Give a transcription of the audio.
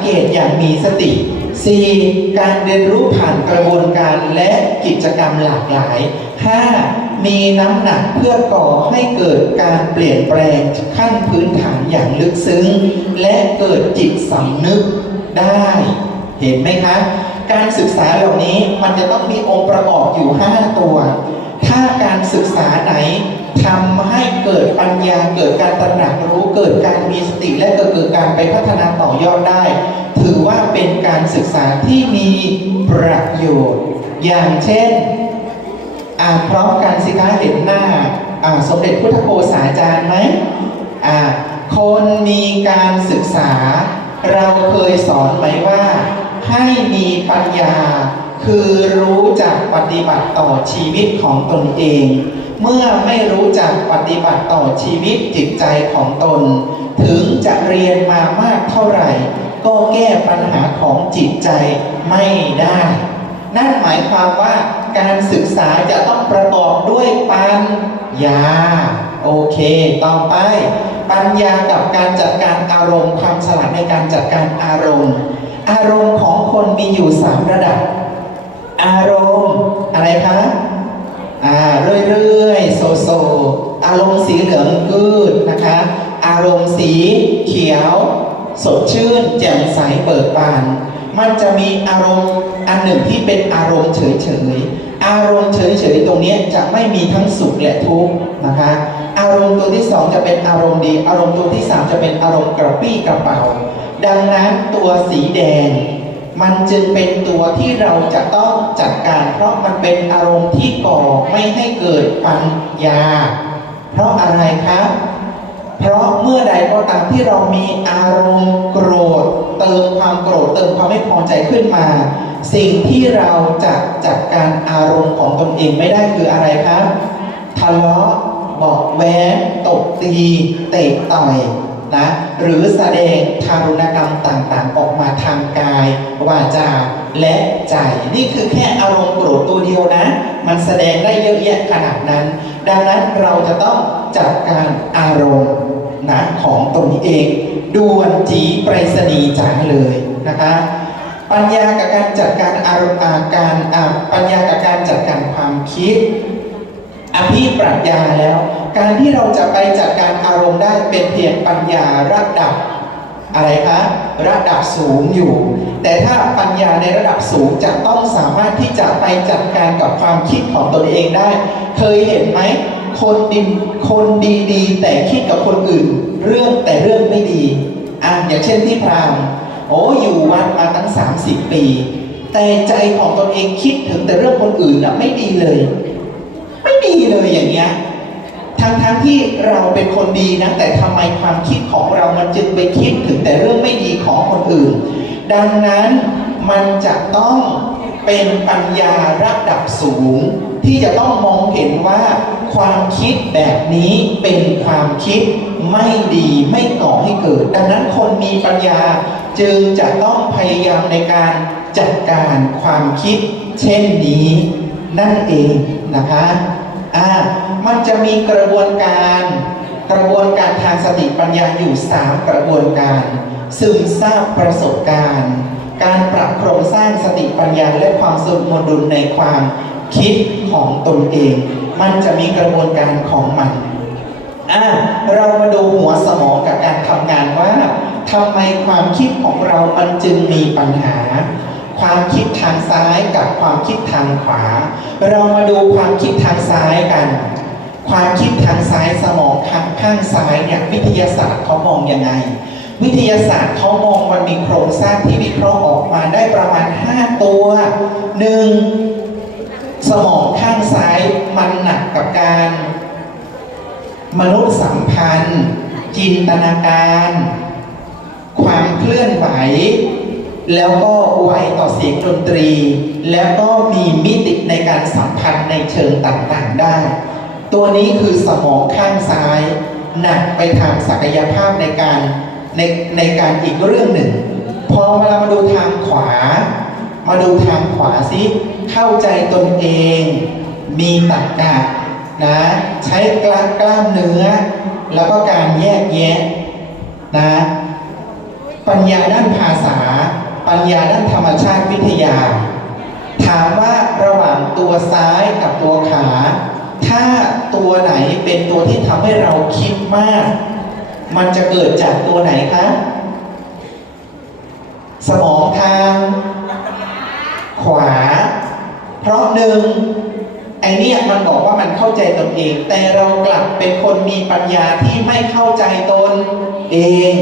เกตอย่างมีสติ 4. การเรียนรู้ผ่านกระบวนการและกิจกรรมหลากหลาย 5. มีน้ำหนักเพื่อก่อให้เกิดการเปลี่ยนแปลงขั้นพื้นฐานอย่างลึกซึ้ง และเกิดจิตสำนึกได้ เห็นไหมคะ การศึกษาเหล่านี้มันจะต้องมีองค์ประกอบอยู่ 5 ตัว ถ้าการศึกษาไหนทำให้เกิดปัญญาเกิดการตระหนักรู้เกิดการมีสติและเกิดการไปพัฒนาต่อยอดได้ ถือว่าเป็นการศึกษาที่มีประโยชน์ อย่างเช่นอ่านพร้อมกันสิคะเห็นหน้าอ่าสมเด็จพุทธโฆษาจารย์ไหมอ่าคนมีการศึกษา เราเคยสอนไหมว่า ให้มีปัญญา คือรู้จักปฏิบัติต่อชีวิตของตนเอง เมื่อไม่รู้จักปฏิบัติต่อชีวิตจิตใจของตน ถึงจะเรียนมามากเท่าไหร่ ก็แก้ปัญหาของจิตใจไม่ได้ นั่นหมายความว่าการศึกษาจะต้องประกอบด้วยปัญญา โอเค ต่อไป ปัญญากับการจัดการอารมณ์ความฉลาดในการจัดการอารมณ์ อารมณ์ของคนมีอยู่สามระดับ อารมณ์อะไรคะอ่าเรื่อยๆโซโซอารมณ์สีเหลืองกืดนะคะ อารมณ์สีเขียว สดชื่น แจ่มใสเบิกบาน มันจะมีอารมณ์อันหนึ่งที่เป็นอารมณ์เฉยๆอารมณ์เฉยๆตรงนี้จะไม่มีทั้งสุขและทุกข์นะคะ อารมณ์ตัวที่สองจะเป็นอารมณ์ดี อารมณ์ตัวที่สามจะเป็นอารมณ์กระปี้กระเป๋าดังนั้นตัวสีแดง มันจึงเป็นตัวที่เราจะต้องจัดการ เพราะมันเป็นอารมณ์ที่ก่อไม่ให้เกิดปัญญา เพราะอะไรครับ เพราะเมื่อใดก็ตามที่เรามีอารมณ์โกรธ เติมความโกรธ เติมความไม่พอใจขึ้นมา สิ่งที่เราจะจัดการอารมณ์ของตนเองไม่ได้คืออะไรครับทะเลาะบอกแว้งตบตีเตะต่อย นะหรือแสดงทารุณกรรมต่างๆ ออกมาทางกาย วาจาและใจ นี่คือแค่อารมณ์โกรธตัวเดียวนะ มันแสดงได้เยอะแยะขนาดนั้น ดังนั้นเราจะต้องจัดการอารมณ์นะของตนเองด่วนจีไปรษณีย์จ๋าเลยนะคะ ปัญญากับการจัดการอารมณ์อาการปัญญากับการจัดการความคิดอภิปรัชญาแล้ว การที่เราจะไปจัดการอารมณ์ได้เป็นเพียงปัญญาระดับอะไรคะระดับสูงอยู่ แต่ถ้าปัญญาในระดับสูงจะต้องสามารถที่จะไปจัดการกับความคิดของตนเองได้ เคยเห็นไหมคนดินคนดีๆ แต่คิดกับคนอื่น เรื่องแต่เรื่องไม่ดีอะอย่างเช่นที่พราหมณ์โอ้อยู่วัดมาตั้ง 30 ปี แต่ใจของตนเองคิดถึงแต่เรื่องคนอื่นน่ะไม่ดีเลย ไม่ดีเลยอย่างเงี้ย ทั้งทั้งที่เราเป็นคนดีนะ แต่ทำไมความคิดของเรามันจึงไปคิดถึงแต่เรื่องไม่ดีของคนอื่น ดังนั้นมันจะต้องเป็นปัญญาระดับสูง ที่จะต้องมองเห็นว่า ความคิดแบบนี้เป็นความคิดไม่ดีไม่ก่อให้เกิด ดังนั้นคนมีปัญญาจึงจะต้องพยายามในการจัดการความคิดเช่นนี้นั่นเองนะคะ อ่ามันจะมีกระบวนการกระบวนการทางสติปัญญาอยู่ 3 กระบวนการ ซึมซาบประสบการณ์ การปรับโครงสร้างสติปัญญาและความสมดุลในความคิดของตนเอง มันจะมีกระบวนการของมันอะเรามาดูหัวสมองกับการทำงานว่าทำไมความคิดของเรามันจึงมีปัญหา ความคิดทางซ้ายกับความคิดทางขวา เรามาดูความคิดทางซ้ายกัน ความคิดทางซ้ายสมองข้างข้างซ้ายเนี่ยวิทยาศาสตร์เขามองยังไง วิทยาศาสตร์เขามองมันมีโครงสร้างที่วิเคราะห์ออกมาได้ประมาณ 5 ตัวหนึ่งสมองข้างซ้ายมันหนักกับการ มนุษย์สัมพันธ์ จินตนาการ ความเคลื่อนไหว แล้วก็ไวต่อเสียงดนตรี แล้วก็มีมิติในการสัมพันธ์ในเชิงต่างๆได้ ตัวนี้คือสมองข้างซ้าย หนักไปทางศักยภาพในการในในการอีกเรื่องหนึ่ง พอเวลามาดูทางขวา มาดูทางขวาสิเข้าใจตนเอง มีตรรกะนะใช้กล้ากล้ามเนื้อ แล้วก็การแยกแยะนะปัญญาด้านภาษา ปัญญาด้านธรรมชาติวิทยา ถามว่าระหว่างตัวซ้ายกับตัวขา ถ้าตัวไหนเป็นตัวที่ทำให้เราคิดมาก มันจะเกิดจากตัวไหนคะ สมองทาง ขวา เพราะหนึ่งไอเนี่ยมันบอกว่ามันเข้าใจตนเอง แต่เรากลับเป็นคนมีปัญญาที่ไม่เข้าใจตนเอง